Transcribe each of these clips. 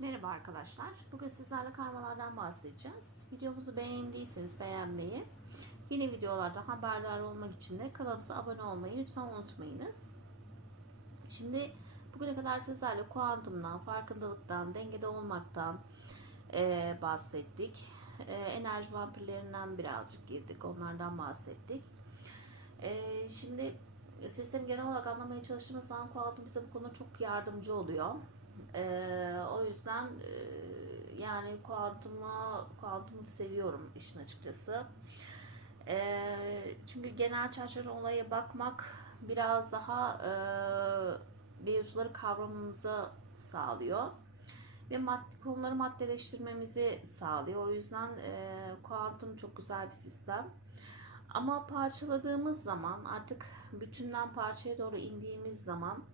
Merhaba arkadaşlar. Bugün sizlerle karmalardan bahsedeceğiz. Videomuzu beğendiyseniz beğenmeyi, yeni videolardan haberdar olmak için de kanalımıza abone olmayı lütfen unutmayınız. Şimdi bugüne kadar sizlerle kuantumdan, farkındalıktan, dengede olmaktan eee, bahsettik. Eee, enerji vampirlerinden birazcık girdik, onlardan bahsettik. Eee, şimdi sistemi genel olarak anlamaya çalıştığımız zaman kuantum bize bu konuda çok yardımcı oluyor. Ee, o yüzden e, yani kuantumu, kuantumu seviyorum işin açıkçası. Ee, çünkü genel çerçeve olaya bakmak biraz daha e, mevzuları kavramamızı sağlıyor. Ve maddi konuları maddeleştirmemizi sağlıyor. O yüzden e, kuantum çok güzel bir sistem. Ama parçaladığımız zaman artık bütünden parçaya doğru indiğimiz zaman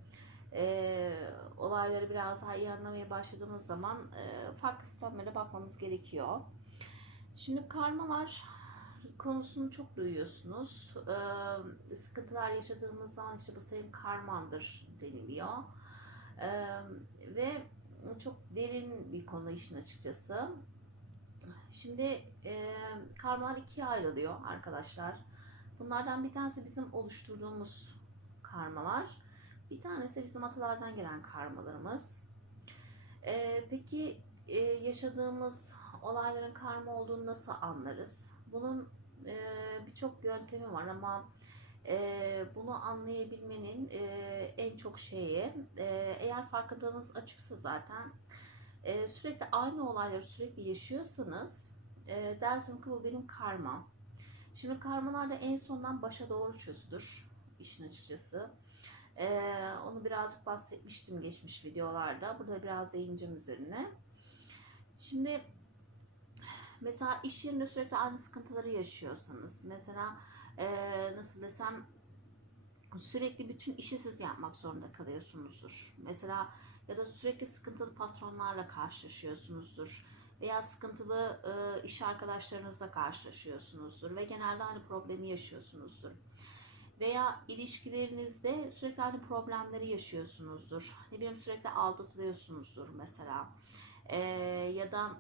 e, olayları biraz daha iyi anlamaya başladığımız zaman e, farklı sistemlere bakmamız gerekiyor. Şimdi karmalar konusunu çok duyuyorsunuz. E, sıkıntılar yaşadığımız zaman işte bu senin karmandır deniliyor. E, ve çok derin bir konu işin açıkçası. Şimdi e, karmalar ikiye ayrılıyor arkadaşlar. Bunlardan bir tanesi bizim oluşturduğumuz karmalar. Bir tanesi bizim atalardan gelen karmalarımız. Ee, peki e, yaşadığımız olayların karma olduğunu nasıl anlarız? Bunun e, birçok yöntemi var ama e, bunu anlayabilmenin e, en çok şeyi e, eğer farkındalığınız açıksa zaten e, sürekli aynı olayları sürekli yaşıyorsanız e, dersiniz ki bu benim karmam. Şimdi karmalar da en sondan başa doğru çözülür işin açıkçası. Ee, onu birazcık bahsetmiştim geçmiş videolarda. Burada biraz değineceğim üzerine. Şimdi mesela iş yerinde sürekli aynı sıkıntıları yaşıyorsanız, mesela e, nasıl desem sürekli bütün işi siz yapmak zorunda kalıyorsunuzdur. Mesela ya da sürekli sıkıntılı patronlarla karşılaşıyorsunuzdur veya sıkıntılı e, iş arkadaşlarınızla karşılaşıyorsunuzdur ve genelde aynı problemi yaşıyorsunuzdur veya ilişkilerinizde sürekli aynı problemleri yaşıyorsunuzdur. Ne bileyim sürekli aldatılıyorsunuzdur mesela. Ee, ya da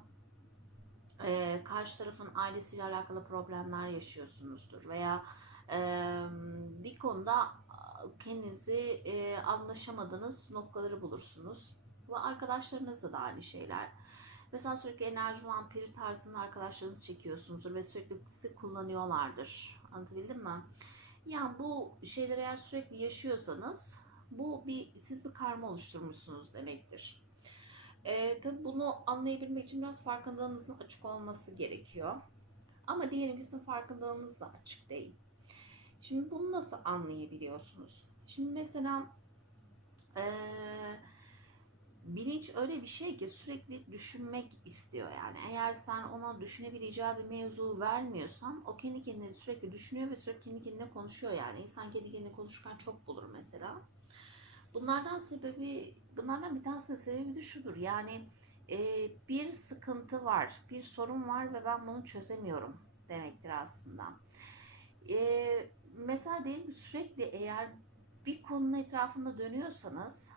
e, karşı tarafın ailesiyle alakalı problemler yaşıyorsunuzdur veya e, bir konuda kendinizi e, anlaşamadığınız noktaları bulursunuz. Ve arkadaşlarınızla da aynı şeyler. Mesela sürekli enerji vampiri tarzında arkadaşlarınızı çekiyorsunuzdur ve sürekli sık kullanıyorlardır. Anlatabildim mi? Yani bu şeyleri eğer sürekli yaşıyorsanız bu bir siz bir karma oluşturmuşsunuz demektir. Ee, tabii bunu anlayabilmek için biraz farkındalığınızın açık olması gerekiyor. Ama diyelim ki sizin farkındalığınız da açık değil. Şimdi bunu nasıl anlayabiliyorsunuz? Şimdi mesela ee, bilinç öyle bir şey ki sürekli düşünmek istiyor yani. Eğer sen ona düşünebileceği bir mevzu vermiyorsan o kendi kendine sürekli düşünüyor ve sürekli kendi kendine konuşuyor yani. İnsan kendi kendine konuşurken çok bulur mesela. Bunlardan sebebi, bunlardan bir tanesi sebebi de şudur. Yani e, bir sıkıntı var, bir sorun var ve ben bunu çözemiyorum demektir aslında. E, mesela diyelim sürekli eğer bir konunun etrafında dönüyorsanız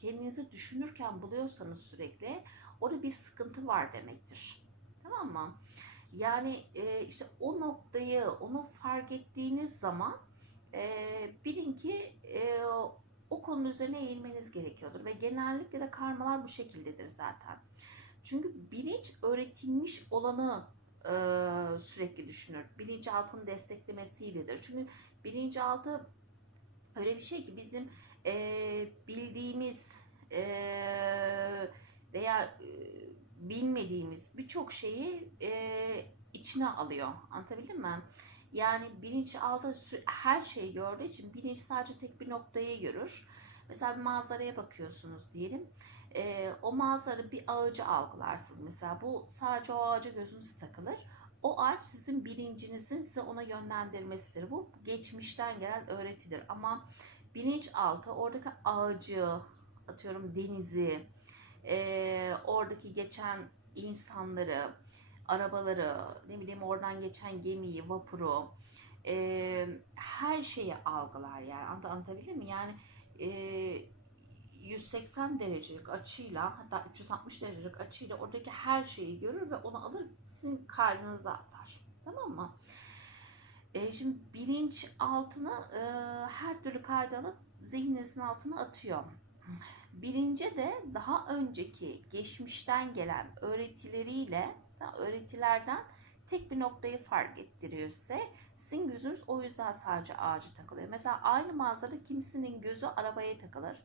kendinizi düşünürken buluyorsanız sürekli orada bir sıkıntı var demektir. Tamam mı? Yani e, işte o noktayı, onu fark ettiğiniz zaman e, bilin ki e, o konunun üzerine eğilmeniz gerekiyordur. Ve genellikle de karmalar bu şekildedir zaten. Çünkü bilinç öğretilmiş olanı e, sürekli düşünür. Bilinçaltının desteklemesiyledir. Çünkü bilinçaltı öyle bir şey ki bizim e, bildiğimiz e, veya e, bilmediğimiz birçok şeyi e, içine alıyor. Anlatabildim mi? Yani bilinçaltı her şeyi gördüğü için bilinç sadece tek bir noktayı görür. Mesela bir manzaraya bakıyorsunuz diyelim. E, o manzara bir ağacı algılarsınız. Mesela bu sadece o ağaca gözünüz takılır. O ağaç sizin bilincinizin size ona yönlendirmesidir. Bu geçmişten gelen öğretidir. Ama bilinçaltı oradaki ağacı, atıyorum denizi, e, oradaki geçen insanları, arabaları, ne bileyim oradan geçen gemiyi, vapuru, e, her şeyi algılar yani. Ant anlatabildim mi? Yani e, 180 derecelik açıyla hatta 360 derecelik açıyla oradaki her şeyi görür ve onu alır sizin kalbinize atar. Tamam mı? E, şimdi bilinç altına e, her türlü kaydı alıp zihninizin altına atıyor. Bilince de daha önceki geçmişten gelen öğretileriyle öğretilerden tek bir noktayı fark ettiriyor. Sizin gözünüz o yüzden sadece ağacı takılıyor. Mesela aynı manzara kimisinin gözü arabaya takılır.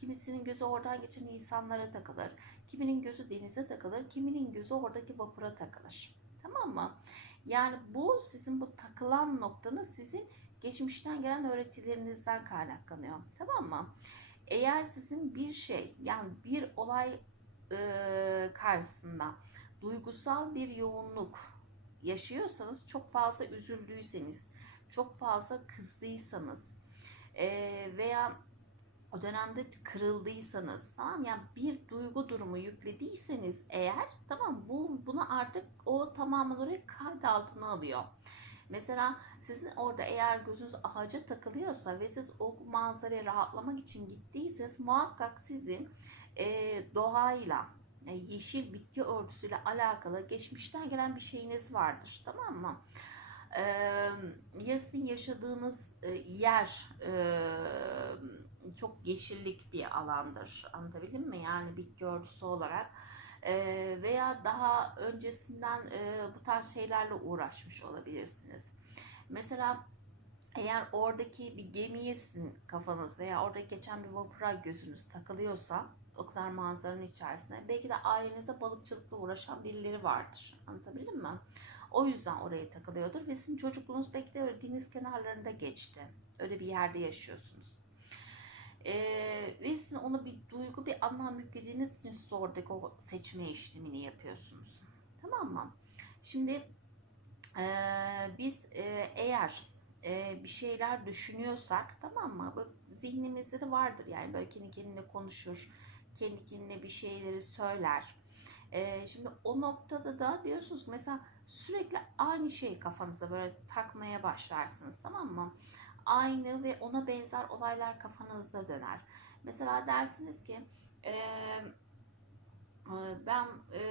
Kimisinin gözü oradan geçen insanlara takılır. Kiminin gözü denize takılır. Kiminin gözü oradaki vapura takılır. Tamam mı? Yani bu sizin bu takılan noktanız sizin geçmişten gelen öğretilerinizden kaynaklanıyor. Tamam mı? Eğer sizin bir şey yani bir olay e, karşısında duygusal bir yoğunluk yaşıyorsanız, çok fazla üzüldüyseniz, çok fazla kızdıysanız e, veya o dönemde kırıldıysanız tamam yani bir duygu durumu yüklediyseniz eğer tamam bu bunu artık o tamamen oraya kayıt altına alıyor. Mesela sizin orada eğer gözünüz ağaca takılıyorsa ve siz o manzaraya rahatlamak için gittiyseniz muhakkak sizin e, doğayla yani yeşil bitki örtüsüyle alakalı geçmişten gelen bir şeyiniz vardır tamam mı? Ee, ya sizin yaşadığınız e, yer e, çok yeşillik bir alandır anlatabildim mi? Yani bitki örtüsü olarak e, veya daha öncesinden e, bu tarz şeylerle uğraşmış olabilirsiniz. Mesela eğer oradaki bir gemiye sizin kafanız veya orada geçen bir vapura gözünüz takılıyorsa o kadar manzaranın içerisinde belki de ailenizde balıkçılıkla uğraşan birileri vardır. Anlatabildim mi? O yüzden oraya takılıyordur ve sizin çocukluğunuz belki de öyle deniz kenarlarında geçti. Öyle bir yerde yaşıyorsunuz. Ee, ve sizin ona bir duygu, bir anlam yüklediğiniz için siz oradaki o seçme işlemini yapıyorsunuz. Tamam mı? Şimdi e, biz e, eğer e, bir şeyler düşünüyorsak tamam mı? Bu zihnimizde de vardır yani böyle kendi kendine konuşur, kendi kendine bir şeyleri söyler. E, şimdi o noktada da diyorsunuz ki mesela sürekli aynı şeyi kafanıza böyle takmaya başlarsınız tamam mı? Aynı ve ona benzer olaylar kafanızda döner. Mesela dersiniz ki e, ben e,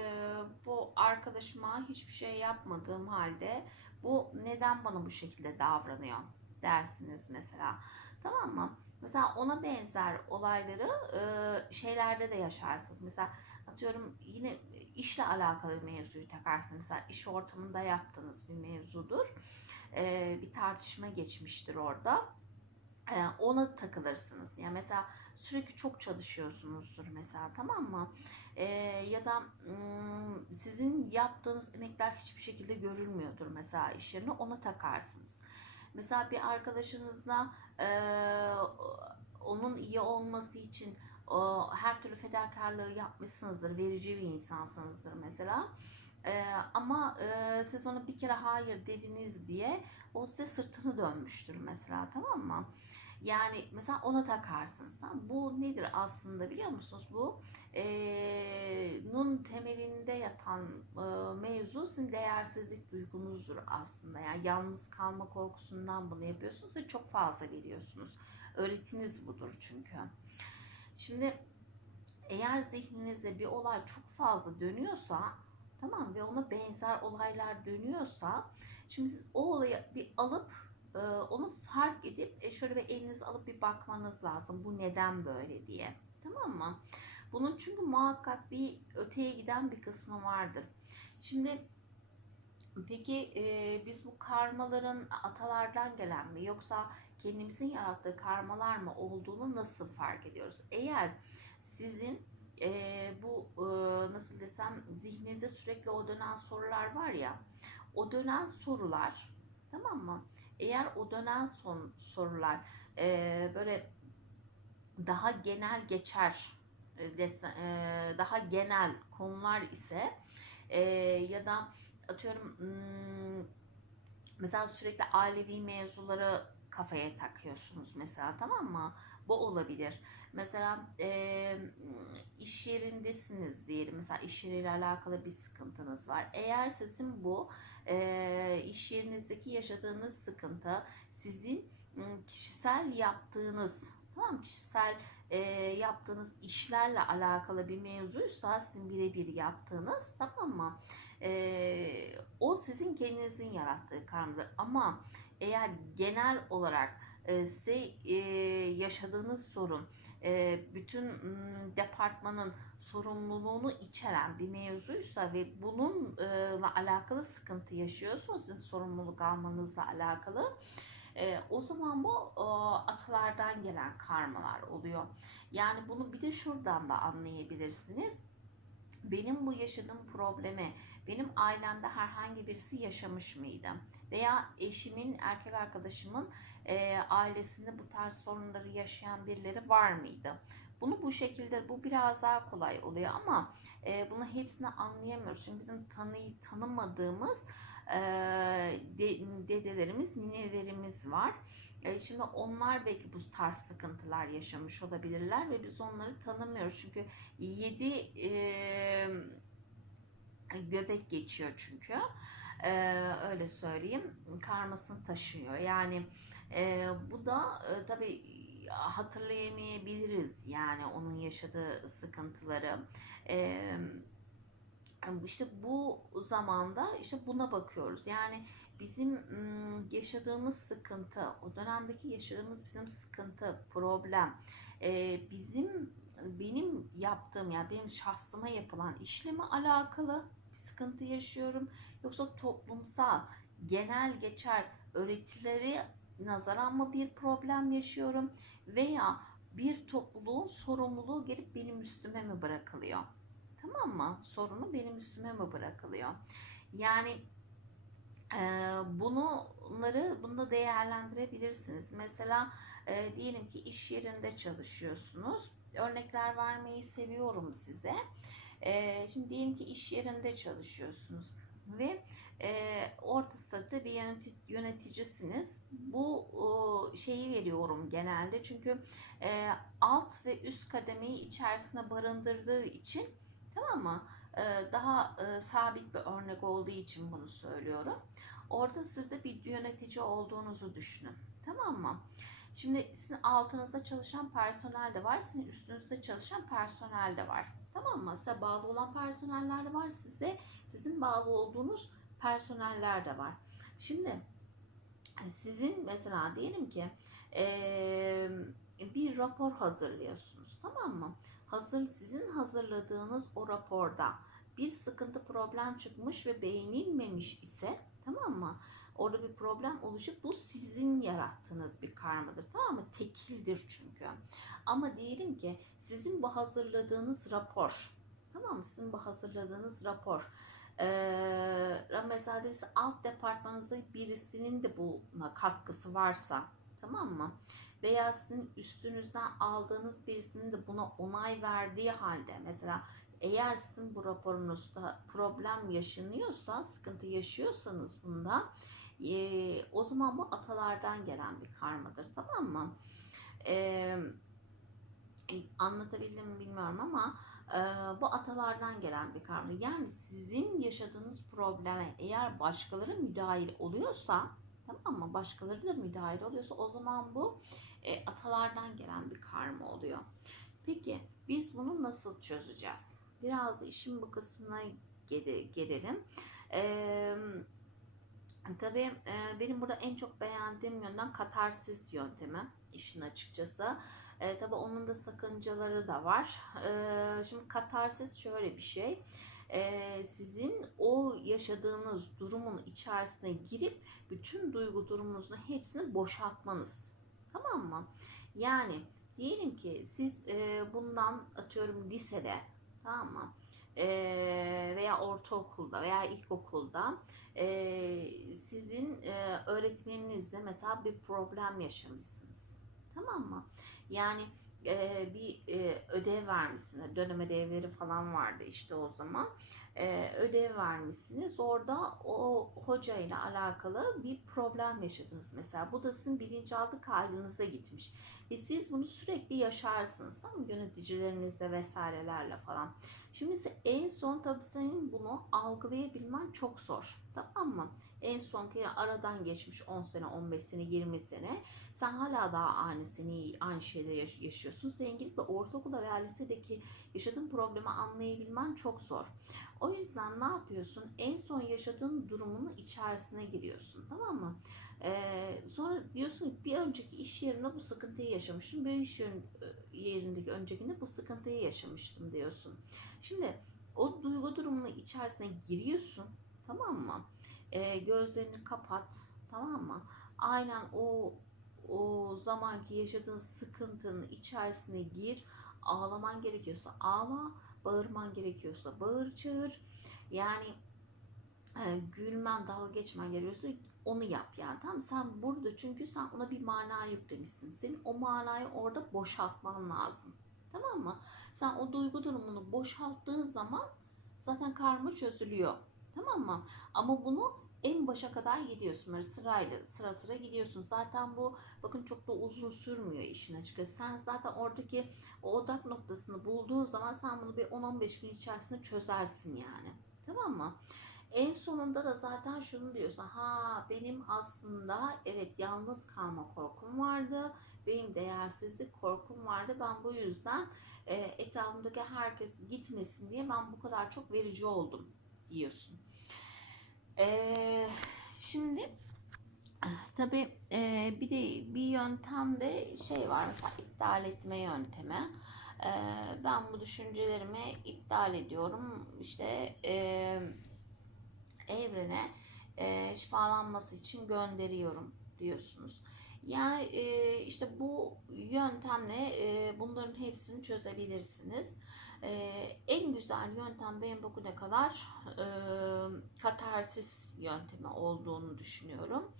bu arkadaşıma hiçbir şey yapmadığım halde bu neden bana bu şekilde davranıyor dersiniz mesela. Tamam mı? Mesela ona benzer olayları e, şeylerde de yaşarsınız. Mesela atıyorum yine işle alakalı bir mevzuyu takarsınız. Mesela iş ortamında yaptığınız bir mevzudur. E, bir tartışma geçmiştir orada. E, ona takılırsınız. Yani mesela sürekli çok çalışıyorsunuzdur mesela tamam mı? E, ya da sizin yaptığınız emekler hiçbir şekilde görülmüyordur mesela iş ona takarsınız. Mesela bir arkadaşınızla e, onun iyi olması için o, her türlü fedakarlığı yapmışsınızdır, verici bir insansınızdır mesela. Ee, ama e, siz ona bir kere hayır dediniz diye o size sırtını dönmüştür mesela tamam mı? Yani mesela ona takarsınız. Tamam? Bu nedir aslında biliyor musunuz? Bu e, nun temelinde yatan e, mevzu sizin değersizlik duygunuzdur aslında. Yani yalnız kalma korkusundan bunu yapıyorsunuz ve çok fazla veriyorsunuz. Öğretiniz budur çünkü. Şimdi eğer zihninizde bir olay çok fazla dönüyorsa tamam ve ona benzer olaylar dönüyorsa şimdi siz o olayı bir alıp e, onu fark edip e, şöyle bir eliniz alıp bir bakmanız lazım. Bu neden böyle diye. Tamam mı? Bunun çünkü muhakkak bir öteye giden bir kısmı vardır. Şimdi peki e, biz bu karmaların atalardan gelen mi yoksa kendimizin yarattığı karmalar mı olduğunu nasıl fark ediyoruz? Eğer sizin e, bu e, nasıl desem zihninizde sürekli o dönen sorular var ya o dönen sorular tamam mı? Eğer o dönen son sorular e, böyle daha genel geçer e, daha genel konular ise e, ya da atıyorum mesela sürekli ailevi mevzuları kafaya takıyorsunuz mesela tamam mı? Bu olabilir. Mesela e, iş yerindesiniz diyelim. Mesela iş yeriyle alakalı bir sıkıntınız var. Eğer sizin bu e, iş yerinizdeki yaşadığınız sıkıntı sizin kişisel yaptığınız Tamam? Kişisel e, yaptığınız işlerle alakalı bir mevzuysa sizin birebir yaptığınız tamam mı? E, o sizin kendinizin yarattığı karmadır. Ama eğer genel olarak size e, yaşadığınız sorun e, bütün departmanın sorumluluğunu içeren bir mevzuysa ve bununla alakalı sıkıntı yaşıyorsa sizin sorumluluk almanızla alakalı e, o zaman bu e, atalardan gelen karmalar oluyor. Yani bunu bir de şuradan da anlayabilirsiniz. Benim bu yaşadığım problemi benim ailemde herhangi birisi yaşamış mıydı? Veya eşimin, erkek arkadaşımın e, ailesinde bu tarz sorunları yaşayan birileri var mıydı? Bunu bu şekilde, bu biraz daha kolay oluyor ama e, bunu hepsini anlayamıyoruz. Çünkü bizim tanıyı tanımadığımız e, de, dedelerimiz, ninelerimiz var. E, şimdi onlar belki bu tarz sıkıntılar yaşamış olabilirler ve biz onları tanımıyoruz. Çünkü 7 e, göbek geçiyor çünkü. E, öyle söyleyeyim. Karmasını taşıyor. Yani e, bu da e, tabii hatırlayamayabiliriz yani onun yaşadığı sıkıntıları. Eee işte bu zamanda işte buna bakıyoruz. Yani bizim yaşadığımız sıkıntı, o dönemdeki yaşadığımız bizim sıkıntı, problem, bizim benim yaptığım yani benim şahsıma yapılan işleme alakalı sıkıntı yaşıyorum. Yoksa toplumsal, genel geçer öğretileri nazaran mı bir problem yaşıyorum veya bir topluluğun sorumluluğu gelip benim üstüme mi bırakılıyor? Tamam mı? Sorunu benim üstüme mi bırakılıyor? Yani e, bunları bunu değerlendirebilirsiniz. Mesela e, diyelim ki iş yerinde çalışıyorsunuz. Örnekler vermeyi seviyorum size. E, şimdi diyelim ki iş yerinde çalışıyorsunuz ve e, orta statüde bir yönetici, yöneticisiniz. Bu e, şeyi veriyorum genelde çünkü e, alt ve üst kademeyi içerisine barındırdığı için Tamam mı? Ee, daha e, sabit bir örnek olduğu için bunu söylüyorum. Orta sürede bir yönetici olduğunuzu düşünün. Tamam mı? Şimdi sizin altınızda çalışan personel de var, sizin üstünüzde çalışan personel de var. Tamam mı? Size bağlı olan personeller de var, size sizin bağlı olduğunuz personeller de var. Şimdi sizin mesela diyelim ki ee, bir rapor hazırlıyorsunuz, tamam mı? hazır sizin hazırladığınız o raporda bir sıkıntı problem çıkmış ve beğenilmemiş ise tamam mı? Orada bir problem oluşup bu sizin yarattığınız bir karmadır. Tamam mı? Tekildir çünkü. Ama diyelim ki sizin bu hazırladığınız rapor tamam mı? Sizin bu hazırladığınız rapor ee, mesela alt departmanınızda birisinin de buna katkısı varsa tamam mı? veya sizin üstünüzden aldığınız birisinin de buna onay verdiği halde mesela eğer sizin bu raporunuzda problem yaşanıyorsa, sıkıntı yaşıyorsanız bunda e, o zaman bu atalardan gelen bir karmadır tamam mı? E, anlatabildim mi bilmiyorum ama e, bu atalardan gelen bir karma. Yani sizin yaşadığınız probleme eğer başkaları müdahil oluyorsa tamam mı? Başkaları da müdahil oluyorsa o zaman bu e, atalardan gelen bir karma oluyor. Peki biz bunu nasıl çözeceğiz? Biraz da işin bu kısmına gelelim. Ee, tabii e, benim burada en çok beğendiğim yönden katarsis yöntemi işin açıkçası. E, tabii onun da sakıncaları da var. E, şimdi katarsis şöyle bir şey. E, sizin o yaşadığınız durumun içerisine girip bütün duygu durumunuzun hepsini boşaltmanız. Tamam mı? Yani diyelim ki siz e, bundan atıyorum lisede tamam mı? E, veya ortaokulda veya ilkokulda e, sizin e, öğretmeninizle mesela bir problem yaşamışsınız. Tamam mı? Yani e, bir e, ödev vermişsiniz. Dönem ödevleri falan vardı işte o zaman. E, ödev vermişsiniz. Orada o hoca ile alakalı bir problem yaşadınız mesela. Bu da sizin bilinçaltı kaydınıza gitmiş. Ve siz bunu sürekli yaşarsınız tamam mı? Yöneticilerinizle vesairelerle falan. Şimdi ise en son tabii senin bunu algılayabilmen çok zor. Tamam mı? En son ki aradan geçmiş 10 sene, 15 sene, 20 sene. Sen hala daha aynısını, aynı şeyleri yaş- yaşıyorsun. Senin gidip de ortaokulda veya lisedeki yaşadığın problemi anlayabilmen çok zor. O yüzden ne yapıyorsun? En son yaşadığın durumun içerisine giriyorsun. Tamam mı? Ee, sonra diyorsun bir önceki iş yerinde bu sıkıntıyı yaşamıştım. Bir iş yerin- yerindeki öncekinde bu sıkıntıyı yaşamıştım diyorsun. Şimdi o duygu durumunun içerisine giriyorsun. Tamam mı? Ee, gözlerini kapat. Tamam mı? Aynen o o zamanki yaşadığın sıkıntının içerisine gir. Ağlaman gerekiyorsa ağla, bağırman gerekiyorsa bağır çağır. Yani e, gülmen, dalga geçmen gerekiyorsa onu yap yani tamam? Sen burada çünkü sen ona bir mana yüklemişsin. Senin o manayı orada boşaltman lazım. Tamam mı? Sen o duygu durumunu boşalttığın zaman zaten karma çözülüyor. Tamam mı? Ama bunu en başa kadar gidiyorsun böyle sırayla sıra sıra gidiyorsun. Zaten bu bakın çok da uzun sürmüyor işin açıkçası. Sen zaten oradaki o odak noktasını bulduğun zaman sen bunu bir 10-15 gün içerisinde çözersin yani. Tamam mı? En sonunda da zaten şunu diyorsun. Ha benim aslında evet yalnız kalma korkum vardı. Benim değersizlik korkum vardı. Ben bu yüzden e, etrafımdaki herkes gitmesin diye ben bu kadar çok verici oldum diyorsun. E, şimdi tabii e, bir de bir yöntemde şey var mesela iptal etme yöntemi. E, ben bu düşüncelerimi iptal ediyorum. İşte e, evrene e, şifalanması için gönderiyorum diyorsunuz. Yani e, işte bu yöntemle e, bunların hepsini çözebilirsiniz. E, en güzel yöntem benim bugüne kadar e, katarsis yöntemi olduğunu düşünüyorum.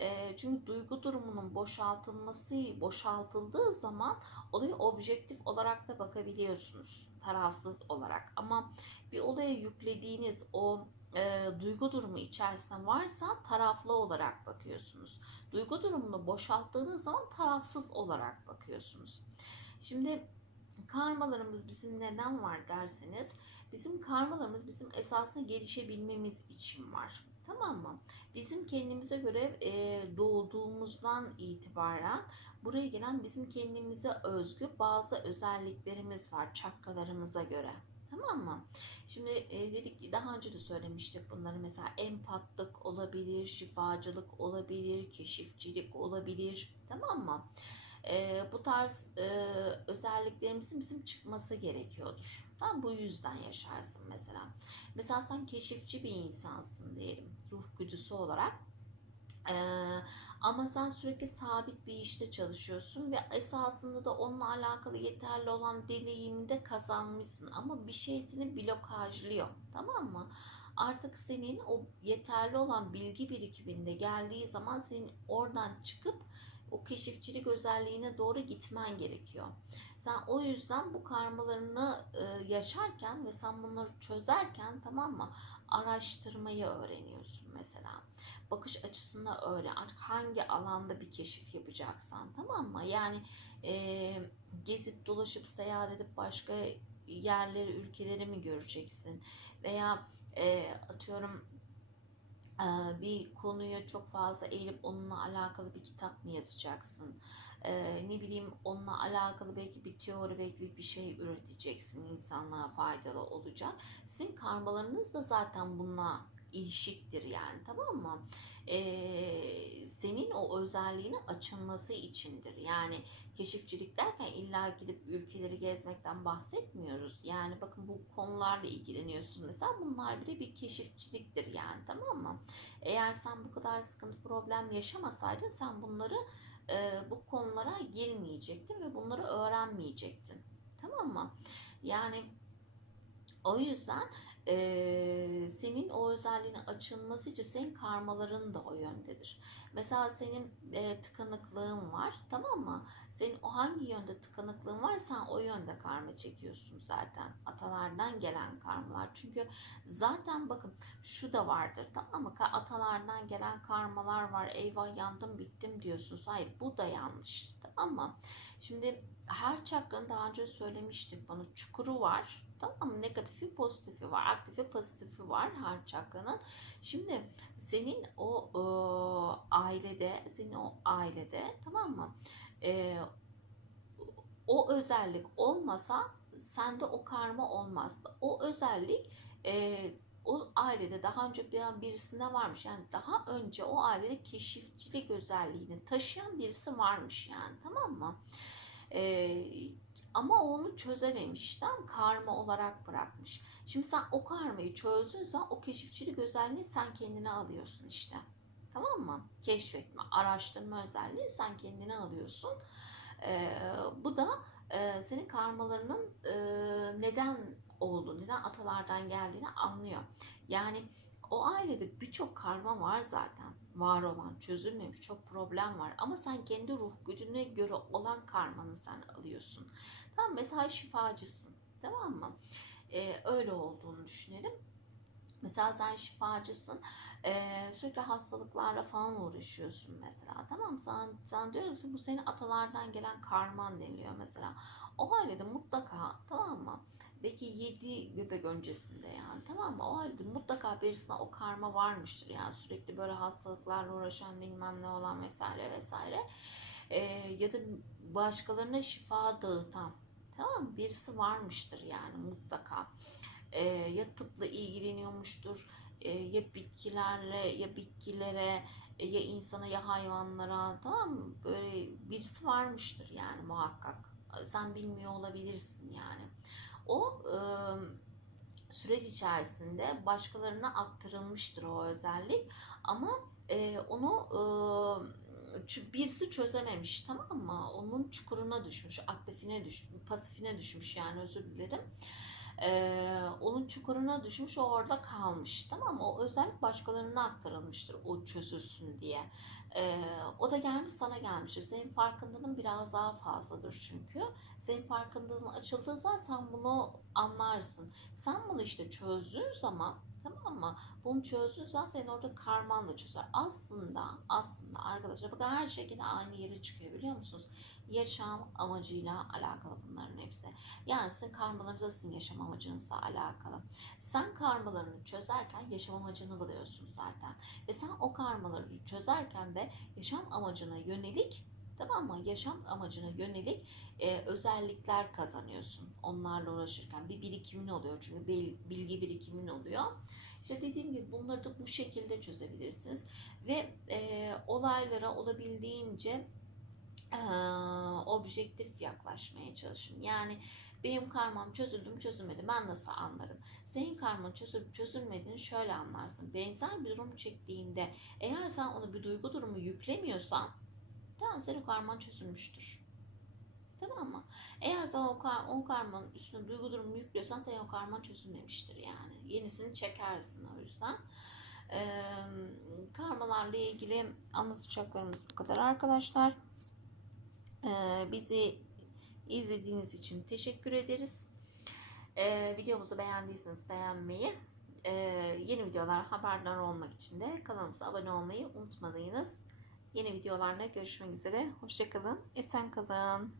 E, çünkü duygu durumunun boşaltılması, boşaltıldığı zaman olaya objektif olarak da bakabiliyorsunuz. Tarafsız olarak. Ama bir olaya yüklediğiniz o e, duygu durumu içerisinde varsa taraflı olarak bakıyorsunuz. Duygu durumunu boşalttığınız zaman tarafsız olarak bakıyorsunuz. Şimdi karmalarımız bizim neden var derseniz bizim karmalarımız bizim esasında gelişebilmemiz için var. Tamam mı? Bizim kendimize göre e, doğduğumuzdan itibaren buraya gelen bizim kendimize özgü bazı özelliklerimiz var çakralarımıza göre. Tamam mı? Şimdi e, dedik daha önce de söylemiştik bunları mesela empatlık olabilir, şifacılık olabilir, keşifçilik olabilir. Tamam mı? E, bu tarz e, özelliklerimizin bizim çıkması gerekiyordur. Tamam bu yüzden yaşarsın mesela. Mesela sen keşifçi bir insansın diyelim ruh güdüsü olarak. Ee, ama sen sürekli sabit bir işte çalışıyorsun ve esasında da onunla alakalı yeterli olan deneyimi de kazanmışsın ama bir şey seni blokajlıyor tamam mı? Artık senin o yeterli olan bilgi birikiminde geldiği zaman senin oradan çıkıp o keşifçilik özelliğine doğru gitmen gerekiyor. Sen o yüzden bu karmalarını e, yaşarken ve sen bunları çözerken tamam mı? Araştırmayı öğreniyorsun mesela bakış açısını öğren. Artık hangi alanda bir keşif yapacaksan tamam mı? Yani e, gezip dolaşıp seyahat edip başka yerleri, ülkeleri mi göreceksin? Veya e, atıyorum bir konuya çok fazla eğilip onunla alakalı bir kitap mı yazacaksın? Ne bileyim onunla alakalı belki bir teori, belki bir şey üreteceksin. insanlığa faydalı olacak. Sizin karmalarınız da zaten bununla ilişiktir yani tamam mı? Ee, senin o özelliğini açılması içindir. Yani keşifçilik derken illa gidip ülkeleri gezmekten bahsetmiyoruz. Yani bakın bu konularla ilgileniyorsun mesela bunlar bile bir keşifçiliktir yani tamam mı? Eğer sen bu kadar sıkıntı problem yaşamasaydın sen bunları e, bu konulara girmeyecektin ve bunları öğrenmeyecektin. Tamam mı? Yani o yüzden e, senin o özelliğini açılması için senin karmaların da o yöndedir. Mesela senin e, tıkanıklığın var tamam mı? Senin o hangi yönde tıkanıklığın var sen o yönde karma çekiyorsun zaten. Atalardan gelen karmalar. Çünkü zaten bakın şu da vardır tamam mı? Atalardan gelen karmalar var. Eyvah yandım bittim diyorsunuz. Hayır bu da yanlış tamam mı? Şimdi her çakranın daha önce söylemiştik bunu çukuru var tamam mı? Negatif negatifi pozitifi var. Aktifi pozitifi var her çakranın. Şimdi senin o e, ailede, senin o ailede tamam mı? E, o özellik olmasa sende o karma olmazdı. O özellik e, o ailede daha önce bir birisinde varmış. Yani daha önce o ailede keşifçilik özelliğini taşıyan birisi varmış yani tamam mı? E, ama onu çözememiş. Tam karma olarak bırakmış. Şimdi sen o karmayı çözdüğün zaman o keşifçilik özelliğini sen kendine alıyorsun işte. Tamam mı? Keşfetme, araştırma özelliği sen kendine alıyorsun. Ee, bu da e, senin karmalarının e, neden olduğunu, neden atalardan geldiğini anlıyor. Yani o ailede birçok karma var zaten. Var olan, çözülmemiş çok problem var. Ama sen kendi ruh güdüne göre olan karmanı sen alıyorsun. Tamam mesela şifacısın. Tamam mı? Ee, öyle olduğunu düşünelim. Mesela sen şifacısın. Ee, sürekli hastalıklarla falan uğraşıyorsun mesela. Tamam? Sen, sen diyor ki bu senin atalardan gelen karman deniliyor mesela. O ailede mutlaka tamam mı? Belki 7 göbek öncesinde yani tamam mı? O halde mutlaka birisine o karma varmıştır yani sürekli böyle hastalıklarla uğraşan bilmem ne olan vesaire vesaire. Ee, ya da başkalarına şifa dağıtan tamam mı? Birisi varmıştır yani mutlaka. Ee, ya tıpla ilgileniyormuştur e, ya bitkilerle ya bitkilere e, ya insana ya hayvanlara tamam mı? Böyle birisi varmıştır yani muhakkak. Sen bilmiyor olabilirsin yani. O e, süreç içerisinde başkalarına aktarılmıştır o özellik ama e, onu e, birisi çözememiş tamam mı? Onun çukuruna düşmüş, aktifine düşmüş, pasifine düşmüş yani özür dilerim. Ee, onun çukuruna düşmüş o orada kalmış tamam mı? O özellik başkalarına aktarılmıştır o çözülsün diye. Ee, o da gelmiş sana gelmiştir. Senin farkındalığın biraz daha fazladır çünkü. Senin farkındalığın açıldığı zaman sen bunu anlarsın. Sen bunu işte çözdüğün zaman Tamam mı? Bunu çözdüğün zaman senin orada karman da çözer. Aslında aslında arkadaşlar bakın her şey aynı yere çıkıyor biliyor musunuz? Yaşam amacıyla alakalı bunların hepsi. Yani sizin karmalarınızla sizin yaşam amacınızla alakalı. Sen karmalarını çözerken yaşam amacını buluyorsun zaten. Ve sen o karmaları çözerken de yaşam amacına yönelik tamam mı? Yaşam amacına yönelik e, özellikler kazanıyorsun. Onlarla uğraşırken bir birikimin oluyor çünkü bilgi birikimin oluyor. İşte dediğim gibi bunları da bu şekilde çözebilirsiniz ve e, olaylara olabildiğince e, objektif yaklaşmaya çalışın. Yani benim karmam çözüldü mü çözülmedi ben nasıl anlarım? Senin karman çözülüp çözülmediğini şöyle anlarsın. Benzer bir durum çektiğinde eğer sen onu bir duygu durumu yüklemiyorsan Tamam senin karman çözülmüştür. Tamam mı? Eğer sen o, kar, o karmanın üstüne duygu durumu yüklüyorsan senin o karman çözülmemiştir yani. Yenisini çekersin o yüzden. Ee, karmalarla ilgili anlatacaklarımız bu kadar arkadaşlar. Ee, bizi izlediğiniz için teşekkür ederiz. Ee, videomuzu beğendiyseniz beğenmeyi, e, yeni videolar haberdar olmak için de kanalımıza abone olmayı unutmayınız. Yeni videolarla görüşmek üzere. Hoşçakalın. Esen kalın.